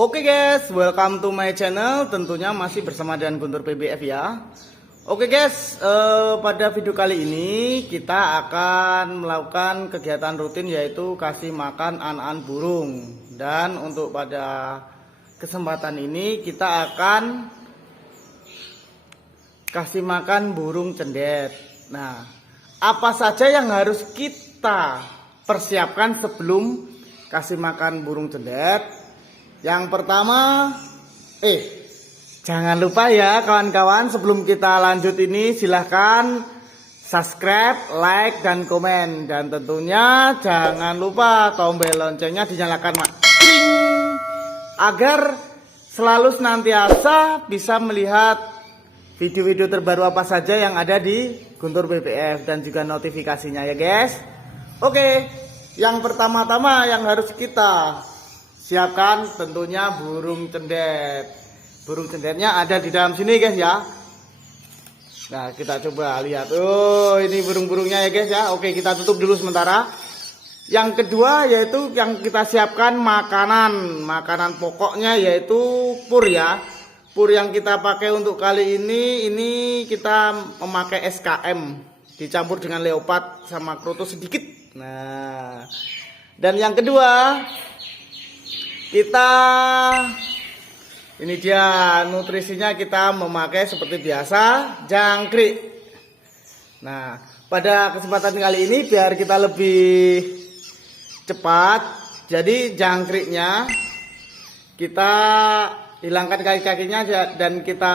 Oke guys, welcome to my channel. Tentunya masih bersama dengan Guntur PBF ya. Oke guys, pada video kali ini kita akan melakukan kegiatan rutin yaitu kasih makan anakan burung. Dan untuk pada kesempatan ini kita akan kasih makan burung cendet. Nah, apa saja yang harus kita persiapkan sebelum kasih makan burung cendet? Yang pertama, jangan lupa ya kawan-kawan, sebelum kita lanjut ini silahkan subscribe, like, dan komen. Dan tentunya jangan lupa tombol loncengnya dinyalakan agar selalu senantiasa bisa melihat video-video terbaru apa saja yang ada di Guntur PBF dan juga notifikasinya ya guys. Oke, yang pertama-tama yang harus kita siapkan tentunya burung cendet. Burung cendetnya ada di dalam sini guys ya. Nah, kita coba lihat. Oh, ini burung-burungnya ya guys ya. Oke, kita tutup dulu sementara. Yang kedua yaitu yang kita siapkan makanan. Makanan pokoknya yaitu pur ya. Pur yang kita pakai untuk kali ini kita memakai SKM dicampur dengan leopard sama kroto sedikit. Nah, dan yang kedua ini dia nutrisinya, kita memakai seperti biasa jangkrik. Nah, pada kesempatan kali ini biar kita lebih cepat, jadi jangkriknya kita hilangkan kaki-kakinya dan kita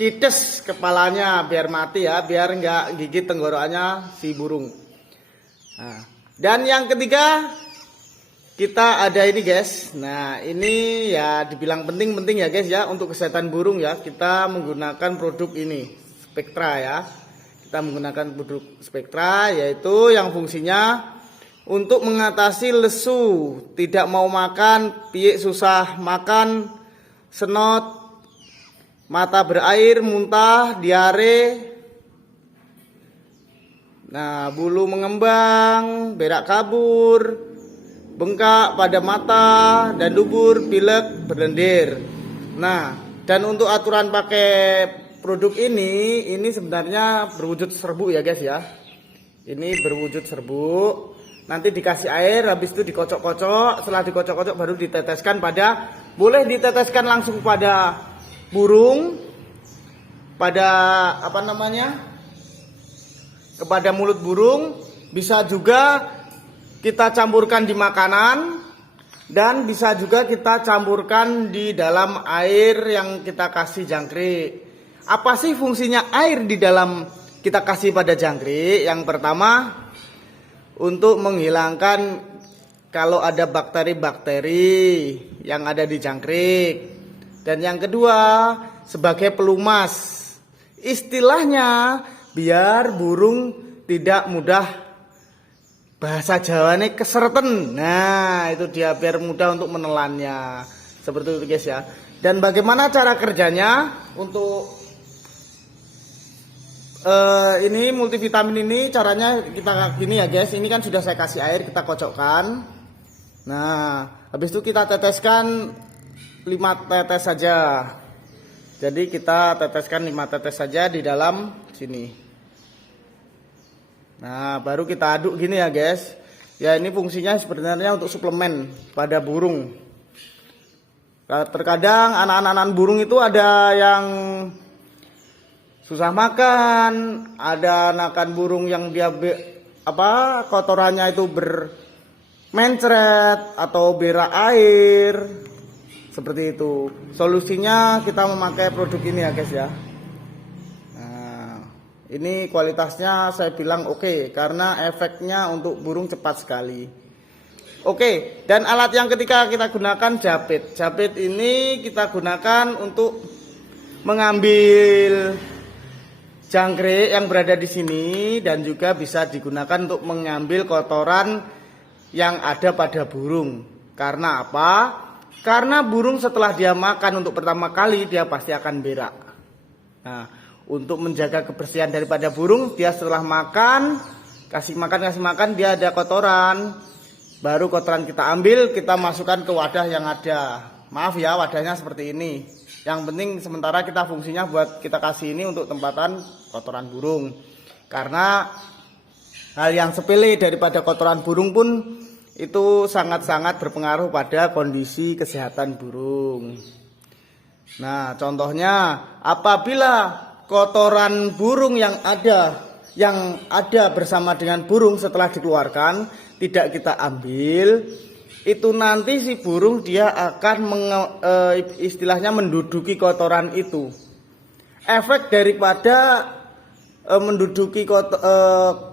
cides kepalanya biar mati ya, biar nggak gigit tenggorokannya si burung. Nah, dan yang ketiga kita ada ini guys. Nah, ini ya dibilang penting-penting ya guys ya untuk kesehatan burung ya. Kita menggunakan produk ini, Spectra ya. Kita menggunakan produk Spectra yaitu yang fungsinya untuk mengatasi lesu, tidak mau makan, piik susah makan, senot, mata berair, muntah, diare. Nah, bulu mengembang, berak kabur, bengkak pada mata dan dubur, pilek, berlendir. Nah, dan untuk aturan pakai produk ini sebenarnya berwujud serbuk ya guys ya. Ini berwujud serbuk. Nanti dikasih air, habis itu dikocok-kocok. Setelah dikocok-kocok baru diteteskan boleh diteteskan langsung pada burung, pada kepada mulut burung. Bisa juga kita campurkan di makanan dan bisa juga kita campurkan di dalam air yang kita kasih jangkrik. Apa sih fungsinya air di dalam kita kasih pada jangkrik? Yang pertama, untuk menghilangkan kalau ada bakteri-bakteri yang ada di jangkrik. Dan yang kedua, sebagai pelumas. Istilahnya biar burung tidak mudah, bahasa Jawanya kesereten. Nah, itu dia, biar mudah untuk menelannya. Seperti itu guys ya. Dan bagaimana cara kerjanya untuk ini multivitamin ini? Caranya kita gini ya guys. Ini kan sudah saya kasih air, kita kocokkan. Nah, habis itu kita teteskan 5 tetes saja. Jadi kita teteskan 5 tetes saja di dalam sini. Nah, baru kita aduk gini ya guys. Ya, ini fungsinya sebenarnya untuk suplemen pada burung. Terkadang anak-anak burung itu ada yang susah makan, ada anakan burung yang dia kotorannya itu bermencret atau berak air. Seperti itu. Solusinya kita memakai produk ini ya guys ya. Ini kualitasnya saya bilang oke, karena efeknya untuk burung cepat sekali. Oke, dan alat yang ketiga kita gunakan japit. Japit ini kita gunakan untuk mengambil jangkrik yang berada di sini dan juga bisa digunakan untuk mengambil kotoran yang ada pada burung. Karena apa? Karena burung setelah dia makan untuk pertama kali dia pasti akan berak. Nah, untuk menjaga kebersihan daripada burung, dia setelah makan, kasih makan dia ada kotoran. Baru kotoran kita ambil, kita masukkan ke wadah yang ada. Maaf ya, wadahnya seperti ini. Yang penting sementara kita fungsinya buat kita kasih ini untuk tempatan kotoran burung. Karena hal yang sepele daripada kotoran burung pun itu sangat-sangat berpengaruh pada kondisi kesehatan burung. Nah, contohnya apabila kotoran burung yang ada bersama dengan burung setelah dikeluarkan tidak kita ambil, itu nanti si burung dia akan istilahnya menduduki kotoran itu. Efek daripada menduduki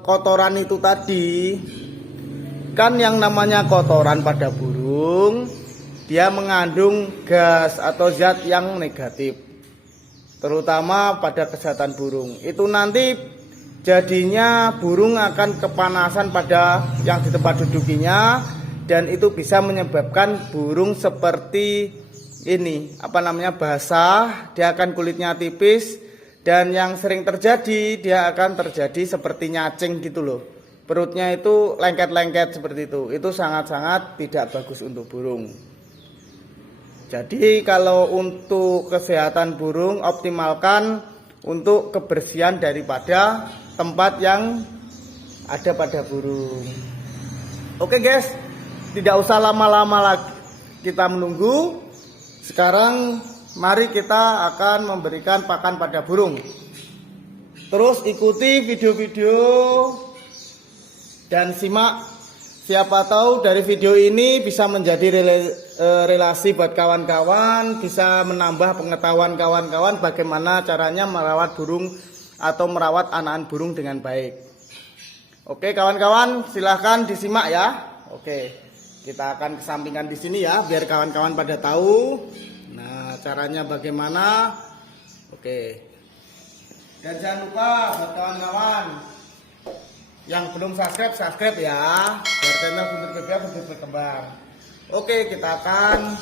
kotoran itu tadi, kan yang namanya kotoran pada burung dia mengandung gas atau zat yang negatif, terutama pada kesehatan burung. Itu nanti jadinya burung akan kepanasan pada yang di tempat dudukinya, dan itu bisa menyebabkan burung seperti ini, basah, dia akan kulitnya tipis, dan yang sering terjadi dia akan terjadi seperti nyacing gitu loh. Perutnya itu lengket-lengket seperti itu sangat-sangat tidak bagus untuk burung. Jadi kalau untuk kesehatan burung, optimalkan untuk kebersihan daripada tempat yang ada pada burung. Oke guys, tidak usah lama-lama lagi kita menunggu. Sekarang mari kita akan memberikan pakan pada burung. Terus ikuti video-video dan simak. Siapa tahu dari video ini bisa menjadi relasi buat kawan-kawan, bisa menambah pengetahuan kawan-kawan bagaimana caranya merawat burung atau merawat anakan burung dengan baik. Oke kawan-kawan, silahkan disimak ya. Oke, kita akan kesampingkan di sini ya, biar kawan-kawan pada tahu. Nah, caranya bagaimana? Oke. Dan jangan lupa buat kawan-kawan yang belum subscribe ya, biar channel Guntur BBA lebih berkembang. Oke, kita akan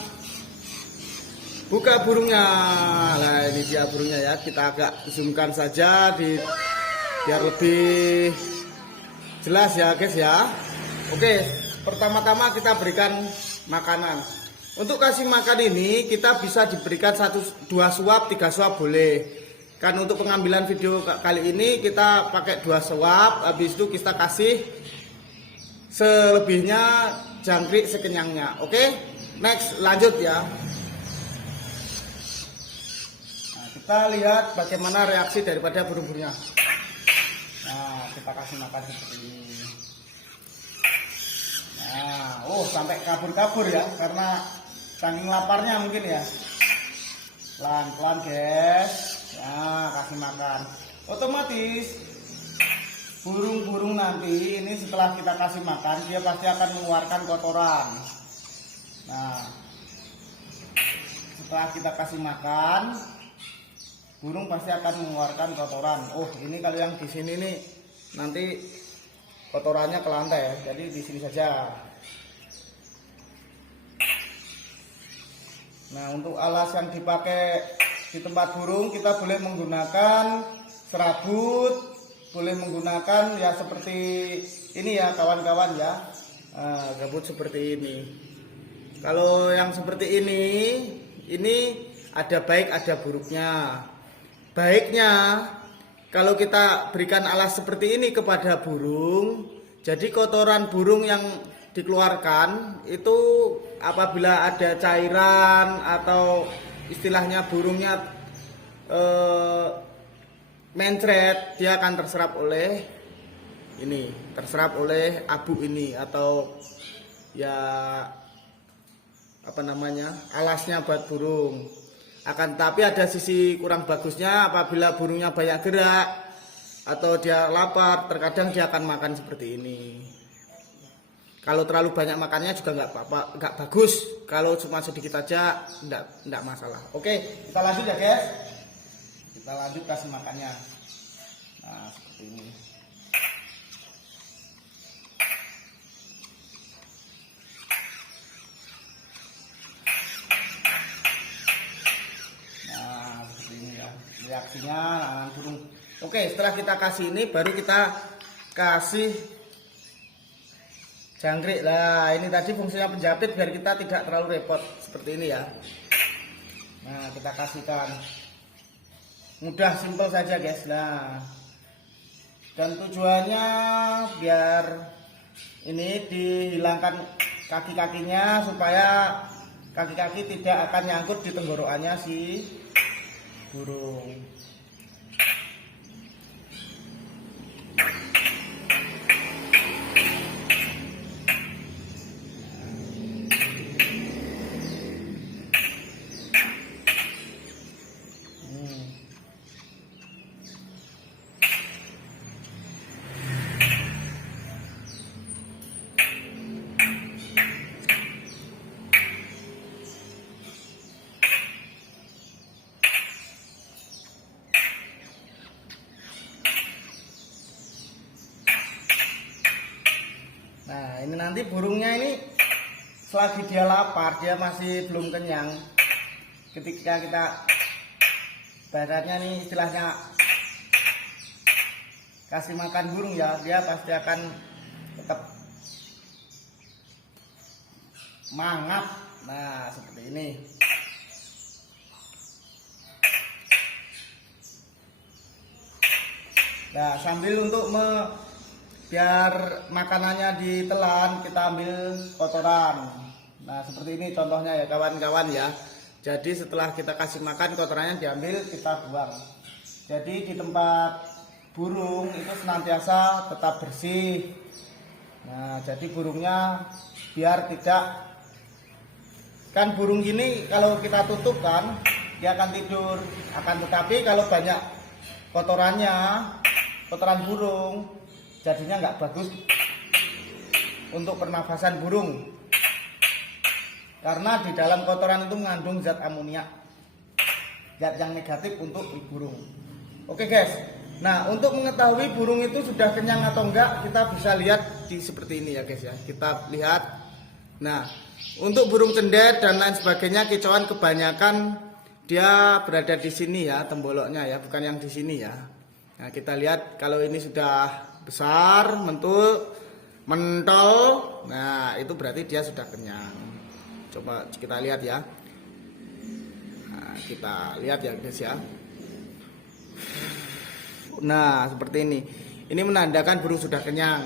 buka burungnya. Nah, ini dia burungnya ya. Kita agak zoomkan saja biar lebih jelas ya guys ya. Oke, pertama-tama kita berikan makanan. Untuk kasih makan ini kita bisa diberikan 1-2 suap, 3 suap boleh. Kan untuk pengambilan video kali ini kita pakai 2 suap, habis itu kita kasih selebihnya jangkrik sekenyangnya. Oke, next lanjut ya. Nah, kita lihat bagaimana reaksi daripada burung-burungnya. Nah, kita kasih makan seperti ini. Nah, sampai kabur-kabur ya, karena saking laparnya mungkin ya. Pelan-pelan guys. Ya, kasih makan. Otomatis burung-burung nanti ini setelah kita kasih makan, dia pasti akan mengeluarkan kotoran. Nah, setelah kita kasih makan, burung pasti akan mengeluarkan kotoran. Ini kalau yang di sini nih nanti kotorannya ke lantai ya. Jadi di sini saja. Nah, untuk alas yang dipakai di tempat burung kita boleh menggunakan serabut, boleh menggunakan ya seperti ini ya kawan-kawan ya, gabut seperti ini. Kalau yang seperti ini ada baik ada buruknya. Baiknya kalau kita berikan alas seperti ini kepada burung, jadi kotoran burung yang dikeluarkan itu apabila ada cairan atau istilahnya burungnya mencret, dia akan terserap oleh abu ini atau ya alasnya buat burung. Akan tapi ada sisi kurang bagusnya, apabila burungnya banyak gerak atau dia lapar, terkadang dia akan makan seperti ini. Kalau terlalu banyak makannya juga nggak apa-apa, nggak bagus. Kalau cuma sedikit aja nggak masalah. Oke, kita lanjut ya guys. Kita lanjut kasih makannya. Nah, seperti ini. Nah, seperti ini ya. Reaksinya anak burung. Oke, setelah kita kasih ini, baru kita kasih jangkrik. Nah, ini tadi fungsinya penjepit biar kita tidak terlalu repot seperti ini ya. Nah, kita kasihkan. Mudah, simple saja guys. Nah, dan tujuannya biar ini dihilangkan kaki-kakinya supaya kaki-kaki tidak akan nyangkut di tenggorokannya si burung. Nah, ini nanti burungnya ini selagi dia lapar, dia masih belum kenyang. Ketika kita baratnya nih istilahnya kasih makan burung ya, dia pasti akan tetap mangap. Nah, seperti ini. Nah, sambil untuk biar makanannya ditelan, kita ambil kotoran. Nah, seperti ini contohnya ya kawan-kawan ya. Jadi setelah kita kasih makan, kotorannya diambil, kita buang. Jadi di tempat burung itu senantiasa tetap bersih. Nah, jadi burungnya biar tidak, kan burung gini kalau kita tutup kan dia akan tidur. Akan tetapi kalau banyak kotorannya, kotoran burung, jadinya nggak bagus untuk pernafasan burung, karena di dalam kotoran itu mengandung zat amoniak, zat yang negatif untuk burung. Oke guys, nah untuk mengetahui burung itu sudah kenyang atau enggak, kita bisa lihat di seperti ini ya guys ya. Kita lihat. Nah, untuk burung cendet dan lain sebagainya, kicauan kebanyakan dia berada di sini ya, temboloknya ya, bukan yang di sini ya. Nah, kita lihat kalau ini sudah besar, mentol, nah itu berarti dia sudah kenyang. Coba kita lihat ya. Nah, kita lihat ya guys ya. Nah, seperti ini. Ini menandakan burung sudah kenyang.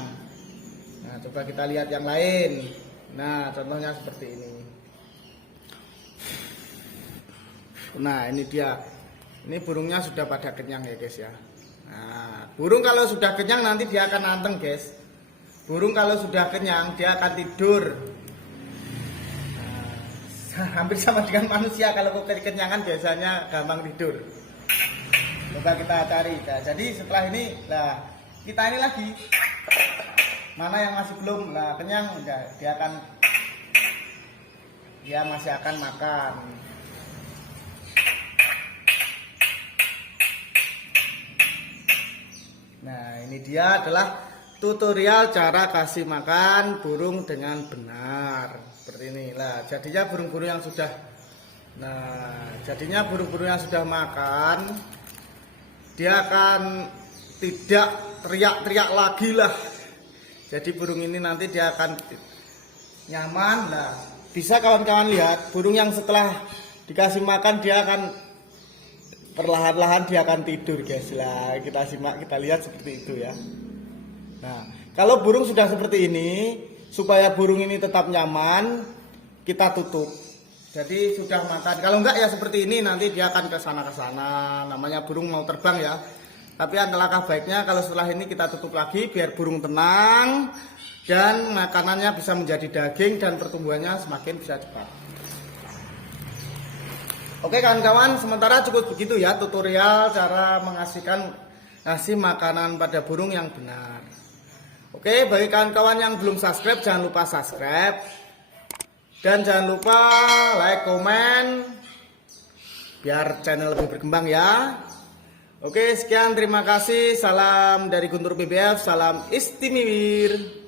Nah, coba kita lihat yang lain. Nah, contohnya seperti ini. Nah, ini dia. Ini burungnya sudah pada kenyang ya guys ya. Nah, burung kalau sudah kenyang nanti dia akan anteng guys. Burung kalau sudah kenyang dia akan tidur. Nah, hampir sama dengan manusia, kalau kekenyangan biasanya gampang tidur. Coba kita cari. Nah, jadi setelah ini, nah kita ini lagi. Mana yang masih belum? Nah, kenyang, enggak, dia masih akan makan. Nah, ini dia adalah tutorial cara kasih makan burung dengan benar. Seperti ini lah. Jadinya burung-burung yang sudah makan, dia akan tidak teriak-teriak lagi lah. Jadi burung ini nanti dia akan nyaman. Nah, bisa kawan-kawan lihat burung yang setelah dikasih makan dia akan perlahan-lahan dia akan tidur guys. Lah, kita simak, kita lihat seperti itu ya. Nah, kalau burung sudah seperti ini, supaya burung ini tetap nyaman, kita tutup. Jadi sudah makan. Kalau enggak ya seperti ini, nanti dia akan ke sana namanya burung mau terbang ya. Tapi langkah baiknya kalau setelah ini kita tutup lagi biar burung tenang dan makanannya bisa menjadi daging dan pertumbuhannya semakin bisa cepat. Oke kawan-kawan, sementara cukup begitu ya tutorial cara ngasih makanan pada burung yang benar. Oke, bagi kawan-kawan yang belum subscribe, jangan lupa subscribe. Dan jangan lupa like, komen, biar channel lebih berkembang ya. Oke, sekian, terima kasih. Salam dari Guntur BBF, salam Istimiwir.